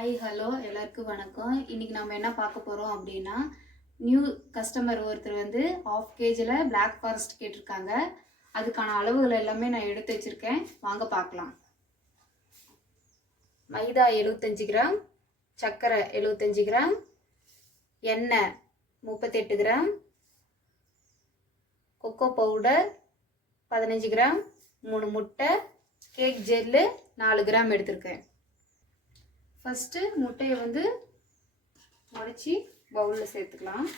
Hi hello எல்லாருக்கும் வணக்கம். இன்றைக்கி நம்ம என்ன பார்க்க போகிறோம் அப்படின்னா, நியூ கஸ்டமர் ஒருத்தர் வந்து 1/2 kgல Black Forest கேட்டிருக்காங்க. அதுக்கான அளவுகள் எல்லாமே நான் எடுத்து வச்சுருக்கேன், வாங்க பார்க்கலாம். மைதா 75 கிராம், சர்க்கரை 75 கிராம், எண்ணெய் 38 கிராம், கொக்கோ பவுடர் 15 கிராம், 3 முட்டை, கேக் ஜெல்லு 4 கிராம் எடுத்திருக்கேன். ஃபஸ்ட்டு முட்டையை வந்து உடைச்சி பவுலில் சேர்த்துக்கலாம்.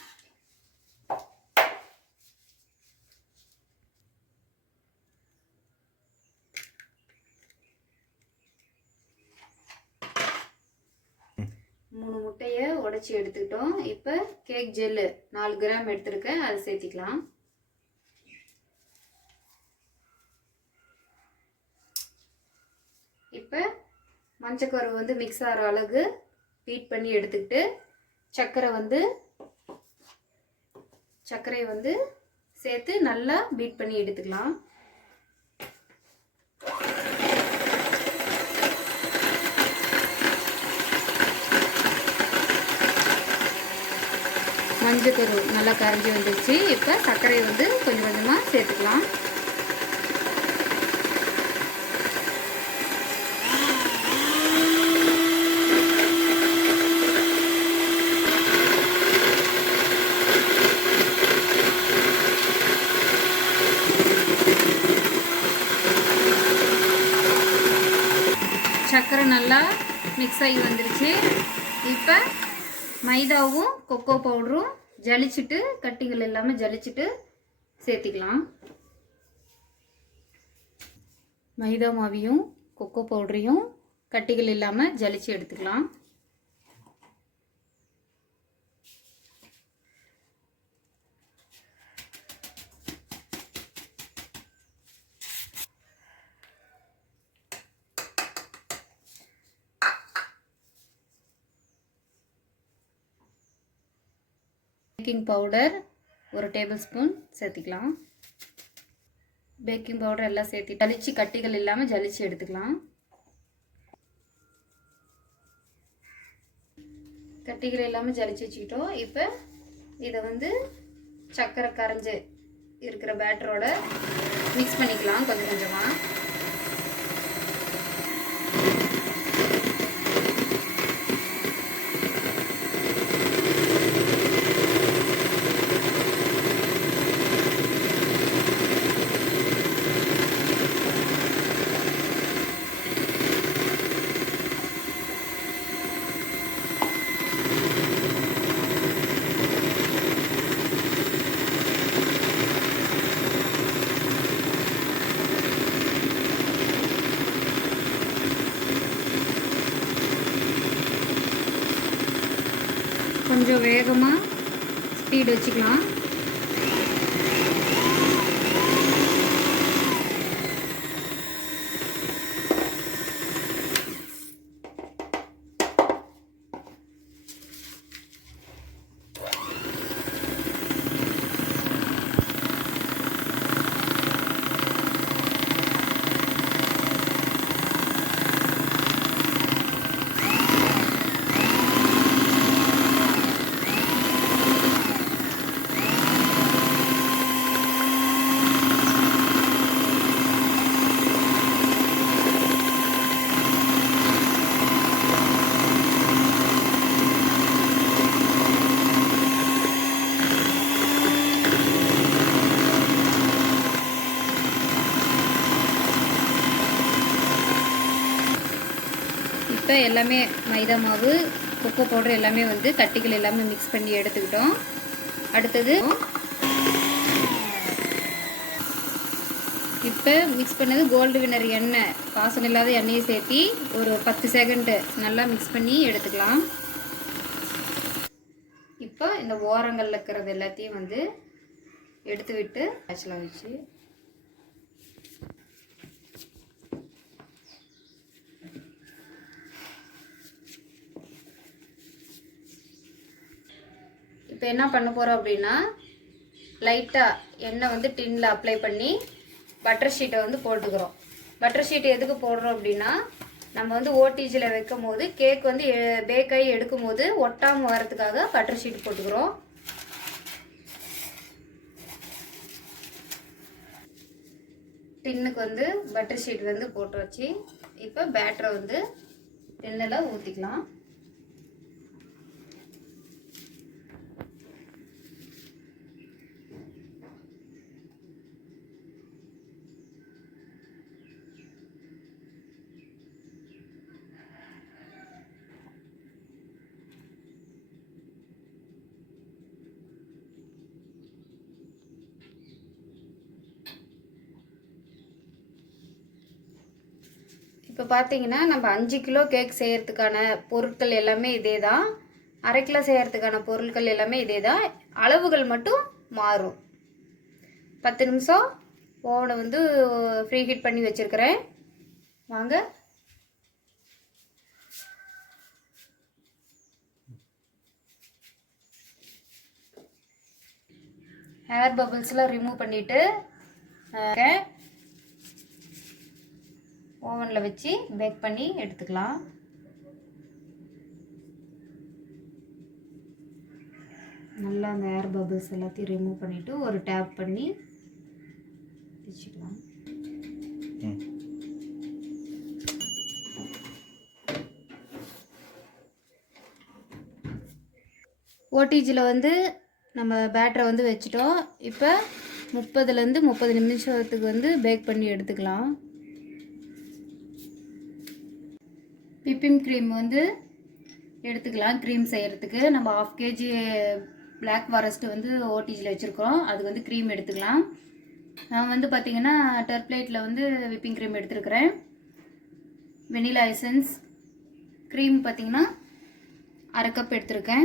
மூணு முட்டையை உடைச்சி எடுத்துக்கிட்டோம். இப்போ கேக் ஜெல்லு 4 கிராம் எடுத்துருக்கேன், அதை சேர்த்திக்கலாம். இப்போ மஞ்சக்கரு வந்து மிக்ஸ் ஆகிற அளவுக்கு பீட் பண்ணி எடுத்துக்கிட்டு சர்க்கரையை வந்து சேர்த்து நல்லா பீட் பண்ணி எடுத்துக்கலாம். மஞ்சக்கரு நல்லா கரைஞ்சி வந்துடுச்சு. இப்போ சர்க்கரையை வந்து கொஞ்சம் கொஞ்சமாக சேர்த்துக்கலாம். சர்க்கரை நல்லா மிக்ஸ் ஆகி வந்துருச்சு. இப்போ மைதாவும் கொக்கோ பவுடரும் ஜலிச்சுட்டு, கட்டிகள் இல்லாமல் ஜலிச்சுட்டு சேர்த்திக்கலாம். மைதா மாவையும் கொக்கோ பவுடரையும் கட்டிகள் இல்லாமல் ஜலிச்சு எடுத்துக்கலாம். பேக்கிங் பவுடர் 1 டேபிள் ஸ்பூன் சேர்த்திக்கலாம். பேக்கிங் பவுடர் எல்லாம் சேர்த்து ஜலிச்சு கட்டிகள் இல்லாமல் ஜலிச்சு எடுத்துக்கலாம். கட்டிகள் இல்லாமல் ஜலிச்சு வச்சுக்கிட்டோம். இப்போ இதை வந்து சர்க்கரை கரைஞ்சி இருக்கிற பேட்டரோட மிக்ஸ் பண்ணிக்கலாம் கொஞ்சம் கொஞ்சமாக. கொஞ்சம் வேகமாக ஸ்பீடு வச்சுக்கலாம். இப்போ எல்லாமே மைதா மாவு கொக்கோ பவுடர் எல்லாமே வந்து கட்டிகள் எல்லாமே மிக்ஸ் பண்ணி எடுத்துக்கிட்டோம். அடுத்தது இப்போ மிக்ஸ் பண்ணது கோல்டு வினர் எண்ணெய், வாசனை இல்லாத எண்ணெயை சேர்த்து ஒரு 10 செகண்டு நல்லா மிக்ஸ் பண்ணி எடுத்துக்கலாம். இப்போ இந்த ஓரங்களில் இருக்கிறது எல்லாத்தையும் வந்து எடுத்து விட்டு ஆக்சுவலாக வச்சு இப்போ என்ன பண்ண போகிறோம் அப்படின்னா, லைட்டாக எண்ணெய் வந்து டின்னில் அப்ளை பண்ணி பட்டர் ஷீட்டை வந்து போட்டுக்கிறோம். பட்டர் ஷீட் எதுக்கு போடுறோம் அப்படின்னா, நம்ம வந்து ஓடிஜியில் வைக்கும் போது கேக் வந்து பேக் ஆகி எடுக்கும் போது ஒட்டாமல் வரதுக்காக பட்டர் ஷீட் போட்டுக்கிறோம். டின்னுக்கு வந்து பட்டர் ஷீட் வந்து போட்டு வச்சு இப்போ பேட்டரை வந்து டின்னில் ஊற்றிக்கலாம். இப்போ பார்த்தீங்கன்னா நம்ம 5 கிலோ கேக் செய்கிறதுக்கான பொருட்கள் எல்லாமே இதே தான். அரை கிலோ செய்கிறதுக்கான பொருட்கள் எல்லாமே இதே தான். அளவுகள் மட்டும் மாறும். 10 நிமிஷம் ஓவனை வந்து ஃப்ரீ ஹீட் பண்ணி வச்சுருக்கிறேன். வாங்க ஏர் பபிள்ஸ்லாம் ரிமூவ் பண்ணிவிட்டு ஓவனில் வச்சு பேக் பண்ணி எடுத்துக்கலாம். நல்லா அந்த ஏர் பபிள்ஸ் எல்லாத்தையும் ரிமூவ் பண்ணிவிட்டு ஒரு டேப் பண்ணி வச்சுக்கலாம். ஓடிஜியில் வந்து நம்ம பேட்டரை வந்து வச்சுட்டோம். இப்போ 30லேருந்து 30 நிமிஷத்துக்கு வந்து பேக் பண்ணி எடுத்துக்கலாம். விப்பிங் க்ரீம் வந்து எடுத்துக்கலாம். க்ரீம் செய்கிறதுக்கு நம்ம 1/2 kg பிளாக் ஃபாரஸ்ட் வந்து ஓடிஜியில் வச்சுருக்கோம். அது வந்து க்ரீம் எடுத்துக்கலாம். நான் வந்து பார்த்திங்கன்னா டர்ப்ளேட்டில் வந்து விப்பிங் க்ரீம் எடுத்துருக்கிறேன். வெனிலா எசன்ஸ் க்ரீம் பார்த்திங்கன்னா 1/2 கப் எடுத்துருக்கேன்.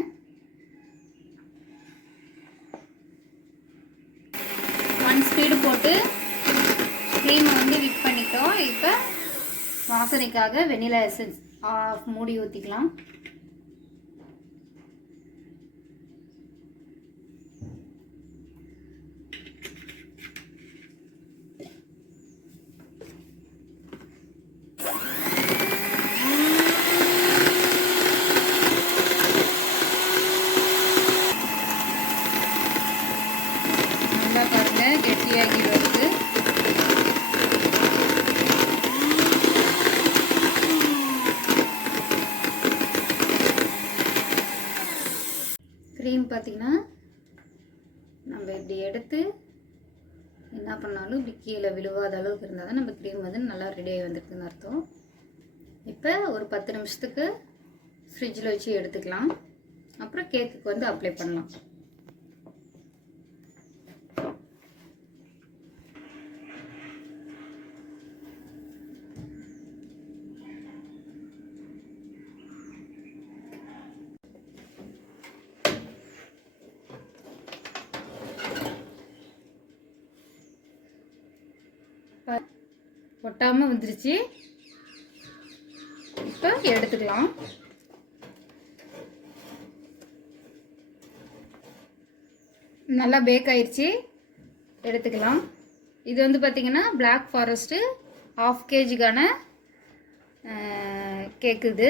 1 ஸ்பீடு போட்டு க்ரீமை வந்து விப் பண்ணிட்டோம். இப்போ வாசனைக்காக வெனிலா எசன்ஸ் மூடி ஊற்றிக்கலாம். நல்லா பாருங்க கெட்டியாகி வருது. க்ரீம் பார்த்திங்கன்னா நம்ம இப்படி எடுத்து என்ன பண்ணாலும் இப்படி கீழே விழுவாத அளவுக்கு இருந்தால் தான் நம்ம க்ரீம் வந்து நல்லா ரெடியாகி வந்துருக்குன்னு அர்த்தம். இப்போ ஒரு 10 நிமிஷத்துக்கு ஃப்ரிட்ஜில் வச்சு எடுத்துக்கலாம். அப்புறம் கேக்குக்கு வந்து அப்ளை பண்ணலாம். ஒட்டாமல் வந்துருச்சு. இப்போ எடுத்துக்கலாம். நல்லா பேக் ஆயிடுச்சு. எடுத்துக்கலாம். இது வந்து பார்த்திங்கன்னா பிளாக் ஃபாரஸ்ட்டு 1/2 kgக்கான கேக்கு இது.